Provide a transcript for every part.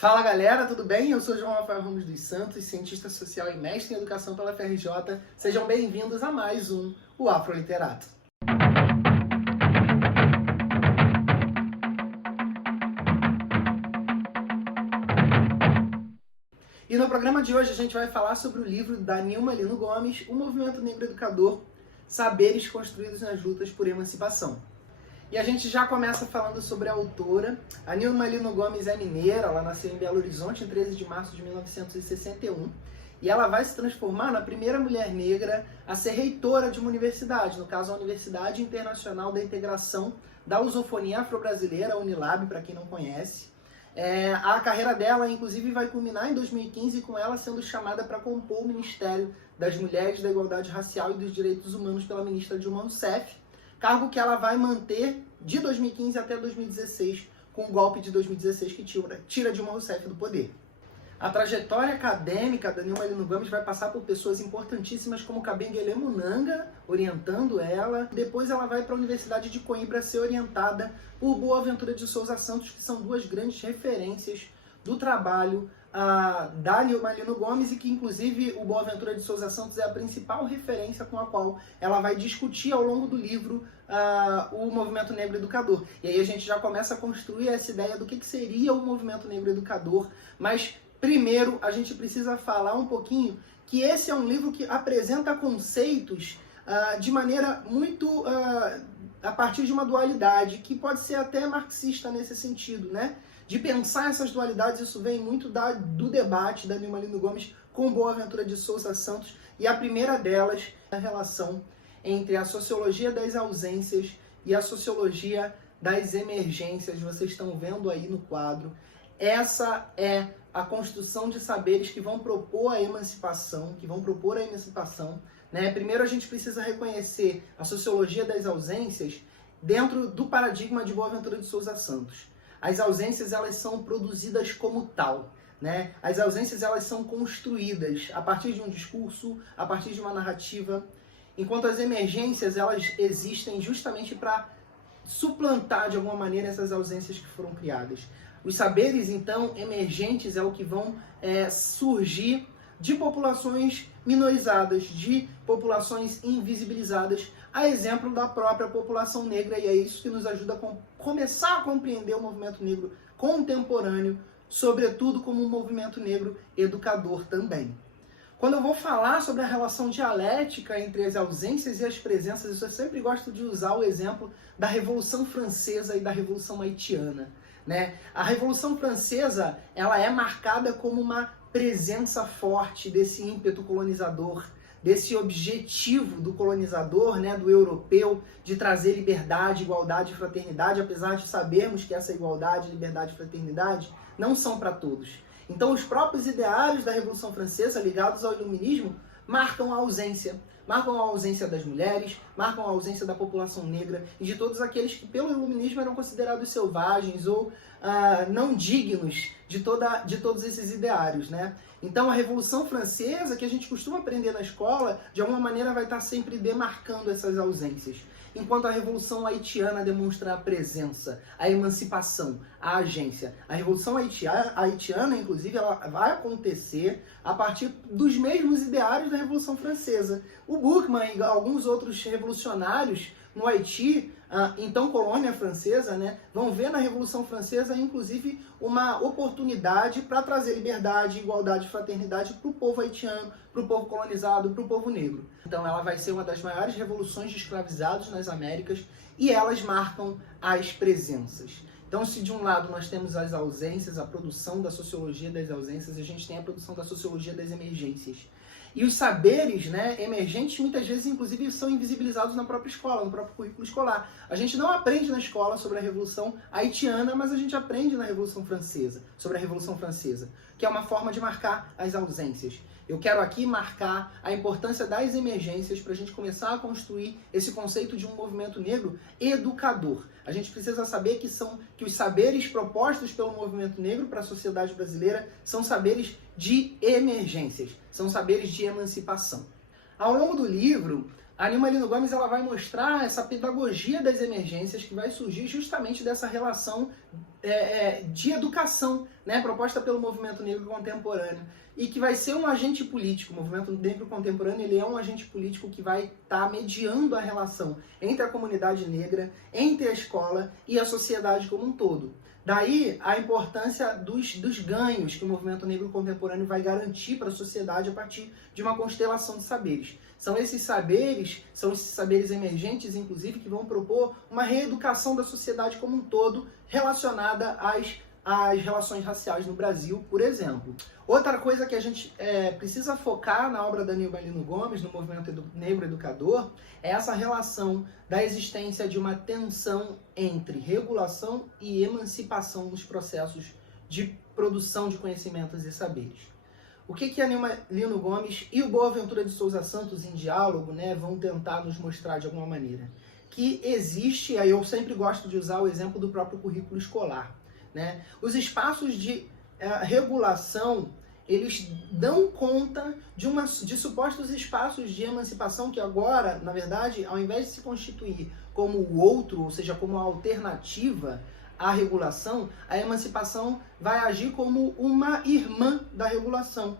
Fala galera, tudo bem? Eu sou João Rafael Ramos dos Santos, cientista social e mestre em educação pela FRJ. Sejam bem-vindos a mais o Afroliterato. E no programa de hoje a gente vai falar sobre o livro da Nilma Lino Gomes, O Movimento Negro Educador, Saberes Construídos nas Lutas por Emancipação. E a gente já começa falando sobre a autora. A Nilma Lino Gomes é mineira, ela nasceu em Belo Horizonte em 13 de março de 1961. E ela vai se transformar na primeira mulher negra a ser reitora de uma universidade, no caso a Universidade Internacional da Integração da Lusofonia Afro-Brasileira, a Unilab, para quem não conhece. A carreira dela, inclusive, vai culminar em 2015 com ela sendo chamada para compor o Ministério das Mulheres, da Igualdade Racial e dos Direitos Humanos pela ministra Dilma Rousseff, cargo que ela vai manter de 2015 até 2016, com o golpe de 2016 que tira Dilma Rousseff do poder. A trajetória acadêmica da Nilma Lino Gomes vai passar por pessoas importantíssimas como Kabengele Munanga, orientando ela. Depois ela vai para a Universidade de Coimbra ser orientada por Boaventura de Souza Santos, que são duas grandes referências do trabalho da Nilma Lino Gomes, e que inclusive o Boaventura de Souza Santos é a principal referência com a qual ela vai discutir ao longo do livro o movimento negro educador. E aí a gente já começa a construir essa ideia do que seria o movimento negro educador, mas primeiro a gente precisa falar um pouquinho que esse é um livro que apresenta conceitos de maneira muito a partir de uma dualidade, que pode ser até marxista nesse sentido, né? De pensar essas dualidades. Isso vem muito do debate da Nilma Lino Gomes com Boaventura de Souza Santos, e a primeira delas é a relação entre a sociologia das ausências e a sociologia das emergências. Vocês estão vendo aí no quadro. Essa é a construção de saberes que vão propor a emancipação, né? Primeiro a gente precisa reconhecer a sociologia das ausências dentro do paradigma de Boaventura de Souza Santos. As ausências, elas são produzidas como tal, né? As ausências, elas são construídas a partir de um discurso, a partir de uma narrativa, enquanto as emergências, elas existem justamente para suplantar de alguma maneira essas ausências que foram criadas. Os saberes, então, emergentes é o que vão surgir de populações minorizadas, de populações invisibilizadas, a exemplo da própria população negra, e é isso que nos ajuda a começar a compreender o movimento negro contemporâneo, sobretudo como um movimento negro educador também. Quando eu vou falar sobre a relação dialética entre as ausências e as presenças, eu sempre gosto de usar o exemplo da Revolução Francesa e da Revolução Haitiana, né? A Revolução Francesa, ela é marcada como uma presença forte desse ímpeto colonizador, desse objetivo do colonizador, né, do europeu, de trazer liberdade, igualdade e fraternidade, apesar de sabermos que essa igualdade, liberdade e fraternidade não são para todos. Então os próprios ideários da Revolução Francesa, ligados ao iluminismo, marcam a ausência das mulheres, marcam a ausência da população negra e de todos aqueles que pelo iluminismo eram considerados selvagens ou não dignos de todos esses ideários, né? Então a Revolução Francesa, que a gente costuma aprender na escola, de alguma maneira vai estar sempre demarcando essas ausências. Enquanto a Revolução Haitiana demonstra a presença, a emancipação, a agência. A Revolução Haitiana, inclusive, ela vai acontecer a partir dos mesmos ideários da Revolução Francesa. O Bourkman e alguns outros revolucionários no Haiti, então colônia francesa, né, vão ver na Revolução Francesa, inclusive, uma oportunidade para trazer liberdade, igualdade e fraternidade para o povo haitiano, para o povo colonizado, para o povo negro. Então ela vai ser uma das maiores revoluções de escravizados nas Américas, e elas marcam as presenças. Então, se de um lado nós temos as ausências, a produção da sociologia das ausências, a gente tem a produção da sociologia das emergências. E os saberes, né, emergentes, muitas vezes, inclusive, são invisibilizados na própria escola, no próprio currículo escolar. A gente não aprende na escola sobre a Revolução Haitiana, mas a gente aprende na Revolução Francesa, sobre a Revolução Francesa, que é uma forma de marcar as ausências. Eu quero aqui marcar a importância das emergências para a gente começar a construir esse conceito de um movimento negro educador. A gente precisa saber que os saberes propostos pelo movimento negro para a sociedade brasileira são saberes de emergências, são saberes de emancipação. Ao longo do livro, A Nilma Lino Gomes ela vai mostrar essa pedagogia das emergências que vai surgir justamente dessa relação de educação, né, proposta pelo movimento negro contemporâneo, e que vai ser um agente político. O movimento negro contemporâneo ele é um agente político que vai estar mediando a relação entre a comunidade negra, entre a escola e a sociedade como um todo. Daí a importância dos ganhos que o movimento negro contemporâneo vai garantir para a sociedade a partir de uma constelação de saberes. São esses saberes emergentes, inclusive, que vão propor uma reeducação da sociedade como um todo relacionada às relações raciais no Brasil, por exemplo. Outra coisa que a gente precisa focar na obra da Nilma Lino Gomes, no movimento negro educador, é essa relação da existência de uma tensão entre regulação e emancipação nos processos de produção de conhecimentos e saberes. O que a Nilma Lino Gomes e o Boaventura de Souza Santos, em diálogo, né, vão tentar nos mostrar de alguma maneira? Que existe, aí eu sempre gosto de usar o exemplo do próprio currículo escolar, né? Os espaços de regulação, eles dão conta de supostos espaços de emancipação que agora, na verdade, ao invés de se constituir como o outro, ou seja, como a alternativa à regulação, a emancipação vai agir como uma irmã da regulação.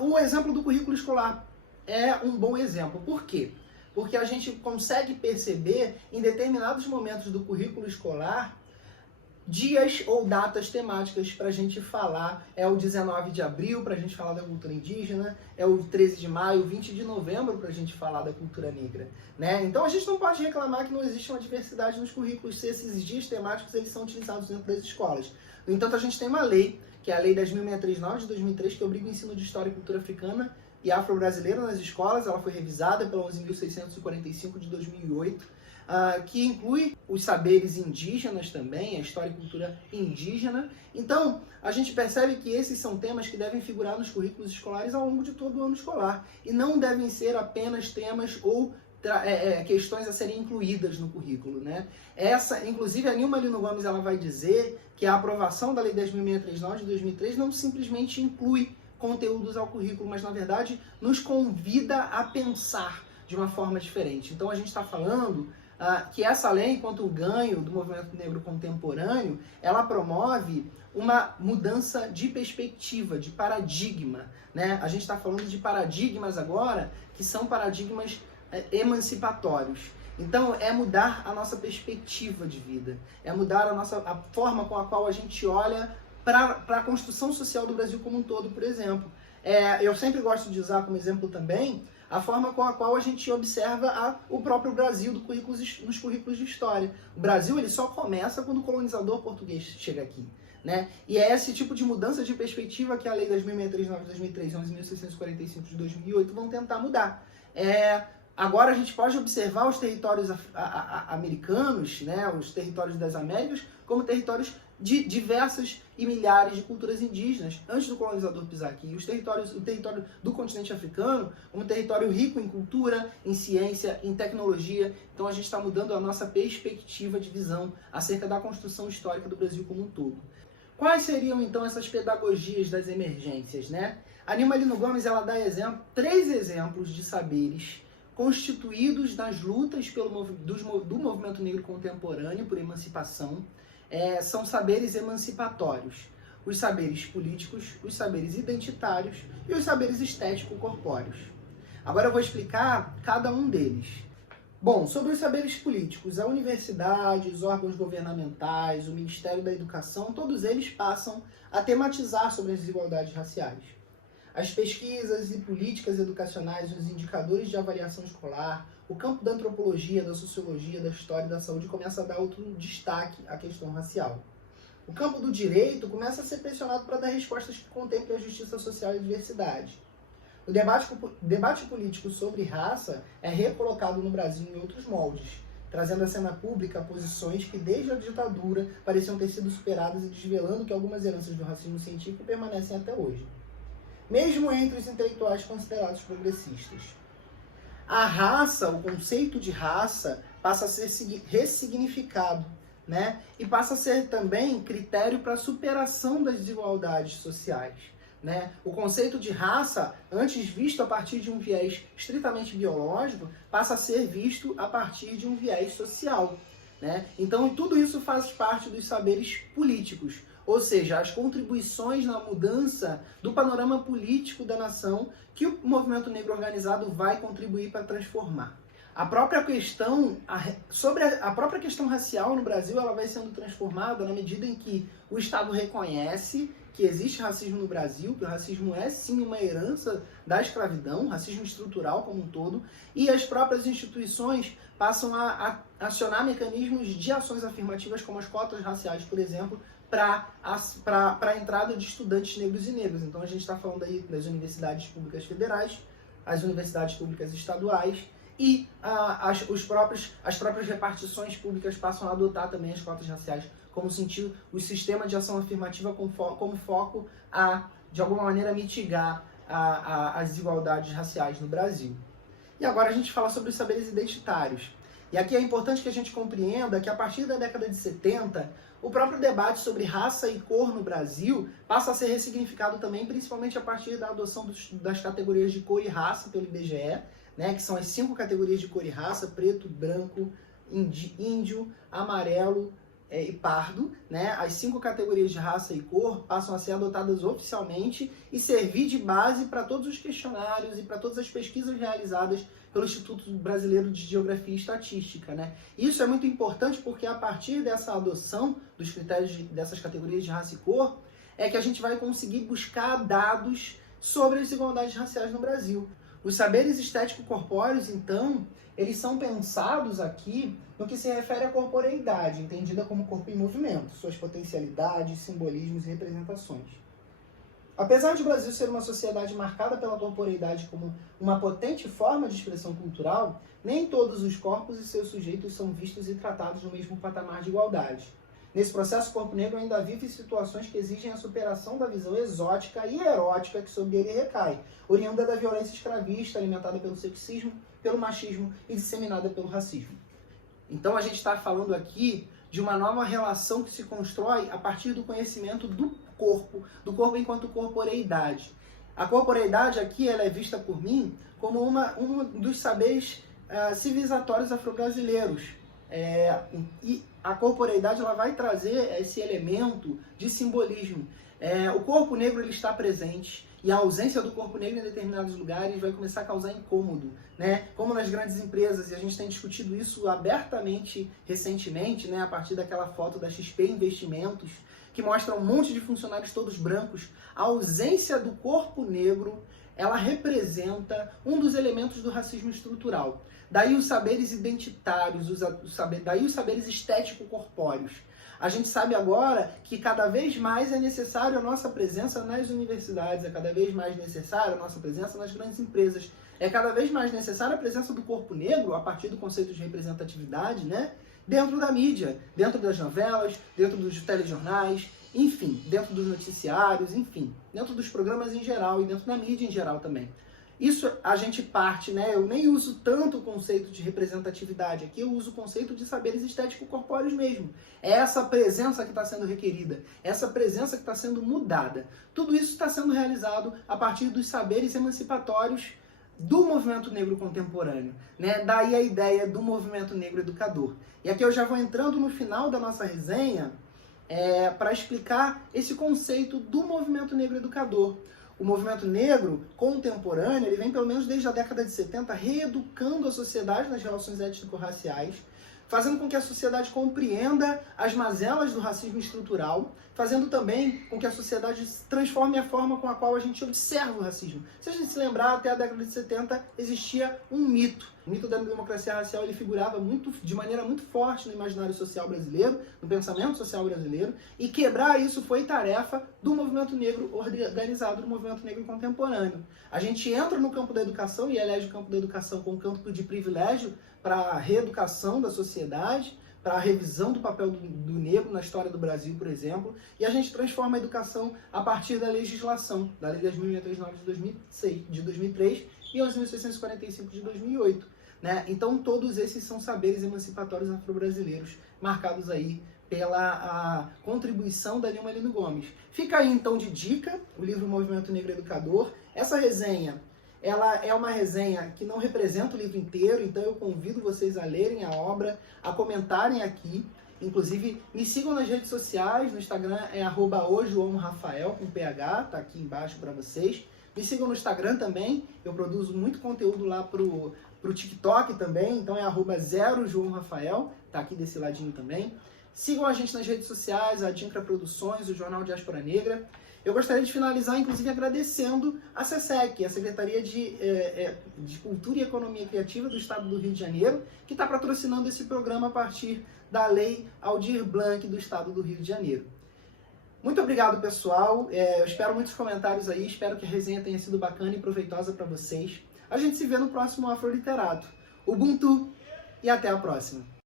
O exemplo do currículo escolar é um bom exemplo. Por quê? Porque a gente consegue perceber em determinados momentos do currículo escolar dias ou datas temáticas para a gente falar. É o 19 de abril para a gente falar da cultura indígena, é o 13 de maio, 20 de novembro para a gente falar da cultura negra, né? Então a gente não pode reclamar que não existe uma diversidade nos currículos se esses dias temáticos eles são utilizados dentro das escolas. No entanto, a gente tem uma lei, que é a Lei 10.639 de 2003, que obriga o ensino de História e Cultura Africana e Afro-Brasileira nas escolas. Ela foi revisada pela 11.645 de 2008, que inclui os saberes indígenas também, a história e cultura indígena. Então, a gente percebe que esses são temas que devem figurar nos currículos escolares ao longo de todo o ano escolar, e não devem ser apenas temas ou questões a serem incluídas no currículo, né? Inclusive, a Nilma Lino Gomes ela vai dizer que a aprovação da Lei 10.639 de 2003 não simplesmente inclui conteúdos ao currículo, mas, na verdade, nos convida a pensar de uma forma diferente. Então, a gente está falando que essa lei, enquanto o ganho do movimento negro contemporâneo, ela promove uma mudança de perspectiva, de paradigma, né? A gente está falando de paradigmas agora que são paradigmas emancipatórios. Então, é mudar a nossa perspectiva de vida, é mudar a forma com a qual a gente olha para a construção social do Brasil como um todo, por exemplo. Eu sempre gosto de usar como exemplo também a forma com a qual a gente observa o próprio Brasil nos currículos de história. O Brasil ele só começa quando o colonizador português chega aqui, né? E é esse tipo de mudança de perspectiva que a Lei 10.639 de 2003 e 11.645 de 2008 vão tentar mudar. Agora a gente pode observar os territórios americanos, né, os territórios das Américas, como territórios de diversas e milhares de culturas indígenas, antes do colonizador pisar aqui. O território do continente africano, como um território rico em cultura, em ciência, em tecnologia. Então a gente está mudando a nossa perspectiva de visão acerca da construção histórica do Brasil como um todo. Quais seriam, então, essas pedagogias das emergências, né? A Nilma Lino Gomes ela dá 3 exemplos de saberes constituídos nas lutas do movimento negro contemporâneo por emancipação. São saberes emancipatórios. Os saberes políticos, os saberes identitários e os saberes estético-corpóreos. Agora eu vou explicar cada um deles. Bom, sobre os saberes políticos, a universidade, os órgãos governamentais, o Ministério da Educação, todos eles passam a tematizar sobre as desigualdades raciais. As pesquisas e políticas educacionais, os indicadores de avaliação escolar, o campo da antropologia, da sociologia, da história e da saúde começa a dar outro destaque à questão racial. O campo do direito começa a ser pressionado para dar respostas que contemplem a justiça social e a diversidade. O debate político sobre raça é recolocado no Brasil em outros moldes, trazendo à cena pública posições que desde a ditadura pareciam ter sido superadas e desvelando que algumas heranças do racismo científico permanecem até hoje, mesmo entre os intelectuais considerados progressistas. A raça, o conceito de raça, passa a ser ressignificado, né? E passa a ser também critério para a superação das desigualdades sociais. né? O conceito de raça, antes visto a partir de um viés estritamente biológico, passa a ser visto a partir de um viés social, né? Então, tudo isso faz parte dos saberes políticos, ou seja, as contribuições na mudança do panorama político da nação que o movimento negro organizado vai contribuir para transformar. A própria questão, sobre a própria questão racial no Brasil, ela vai sendo transformada na medida em que o Estado reconhece que existe racismo no Brasil, que o racismo é sim uma herança da escravidão, racismo estrutural como um todo, e as próprias instituições passam a acionar mecanismos de ações afirmativas, como as cotas raciais, por exemplo, para a entrada de estudantes negros e negras. Então a gente está falando aí das universidades públicas federais, as universidades públicas estaduais, e as próprias repartições públicas passam a adotar também as cotas raciais como sentido, o sistema de ação afirmativa como foco a, de alguma maneira, mitigar as desigualdades raciais no Brasil. E agora a gente fala sobre os saberes identitários. E aqui é importante que a gente compreenda que a partir da década de 70, o próprio debate sobre raça e cor no Brasil passa a ser ressignificado também, principalmente a partir da adoção das categorias de cor e raça pelo IBGE, né, que são as 5 categorias de cor e raça: preto, branco, índio, amarelo e pardo, né? As 5 categorias de raça e cor passam a ser adotadas oficialmente e servir de base para todos os questionários e para todas as pesquisas realizadas pelo Instituto Brasileiro de Geografia e Estatística, né? Isso é muito importante porque a partir dessa adoção dos critérios dessas categorias de raça e cor é que a gente vai conseguir buscar dados sobre as desigualdades raciais no Brasil. Os saberes estético-corpóreos, então, eles são pensados aqui no que se refere à corporeidade, entendida como corpo em movimento, suas potencialidades, simbolismos e representações. Apesar de o Brasil ser uma sociedade marcada pela corporeidade como uma potente forma de expressão cultural, nem todos os corpos e seus sujeitos são vistos e tratados no mesmo patamar de igualdade. Nesse processo, o corpo negro ainda vive situações que exigem a superação da visão exótica e erótica que sobre ele recai, oriunda da violência escravista, alimentada pelo sexismo, pelo machismo e disseminada pelo racismo. Então a gente está falando aqui de uma nova relação que se constrói a partir do conhecimento do corpo enquanto corporeidade. A corporeidade aqui ela é vista por mim como um dos saberes civilizatórios afro-brasileiros. E a corporeidade ela vai trazer esse elemento de simbolismo. O corpo negro ele está presente e a ausência do corpo negro em determinados lugares vai começar a causar incômodo, né? Como nas grandes empresas, e a gente tem discutido isso abertamente recentemente, né? A partir daquela foto da XP Investimentos, que mostra um monte de funcionários todos brancos. A ausência do corpo negro, ela representa um dos elementos do racismo estrutural. Daí os saberes identitários, daí os saberes estético-corpóreos. A gente sabe agora que cada vez mais é necessário a nossa presença nas universidades, é cada vez mais necessário a nossa presença nas grandes empresas, é cada vez mais necessária a presença do corpo negro, a partir do conceito de representatividade, né? Dentro da mídia, dentro das novelas, dentro dos telejornais, enfim, dentro dos noticiários, enfim, dentro dos programas em geral e dentro da mídia em geral também. Isso a gente parte, né? Eu nem uso tanto o conceito de representatividade aqui, eu uso o conceito de saberes estético-corpóreos mesmo. É essa presença que está sendo requerida, essa presença que está sendo mudada. Tudo isso está sendo realizado a partir dos saberes emancipatórios do movimento negro contemporâneo, né? Daí a ideia do movimento negro educador. E aqui eu já vou entrando no final da nossa resenha para explicar esse conceito do movimento negro educador. O movimento negro contemporâneo, ele vem pelo menos desde a década de 70 reeducando a sociedade nas relações étnico-raciais, fazendo com que a sociedade compreenda as mazelas do racismo estrutural, fazendo também com que a sociedade transforme a forma com a qual a gente observa o racismo. Se a gente se lembrar, até a década de 70 existia um mito. O mito da democracia racial ele figurava de maneira muito forte no imaginário social brasileiro, no pensamento social brasileiro, e quebrar isso foi tarefa do movimento negro organizado, do movimento negro contemporâneo. A gente entra no campo da educação e elege o campo da educação como campo de privilégio para a reeducação da sociedade, para a revisão do papel do negro na história do Brasil, por exemplo, e a gente transforma a educação a partir da legislação, da Lei 10.639 de 2003 e 11.645 de 2008. Né? Então todos esses são saberes emancipatórios afro-brasileiros, marcados aí pela a contribuição da Nilma Lino Gomes. Fica aí então de dica o livro Movimento Negro Educador. Essa resenha, ela é uma resenha que não representa o livro inteiro, então eu convido vocês a lerem a obra, a comentarem aqui. Inclusive, me sigam nas redes sociais, no Instagram é @ojoãorafael, com PH, tá aqui embaixo para vocês. Me sigam no Instagram também, eu produzo muito conteúdo lá pro TikTok também, então é @0joãorafael, tá aqui desse ladinho também. Sigam a gente nas redes sociais, a Dincra Produções, o Jornal Diáspora Negra. Eu gostaria de finalizar, inclusive, agradecendo a SESEC, a Secretaria de Cultura e Economia Criativa do Estado do Rio de Janeiro, que está patrocinando esse programa a partir da Lei Aldir Blanc do Estado do Rio de Janeiro. Muito obrigado, pessoal. Eu espero muitos comentários aí, espero que a resenha tenha sido bacana e proveitosa para vocês. A gente se vê no próximo Afroliterato. Ubuntu e até a próxima.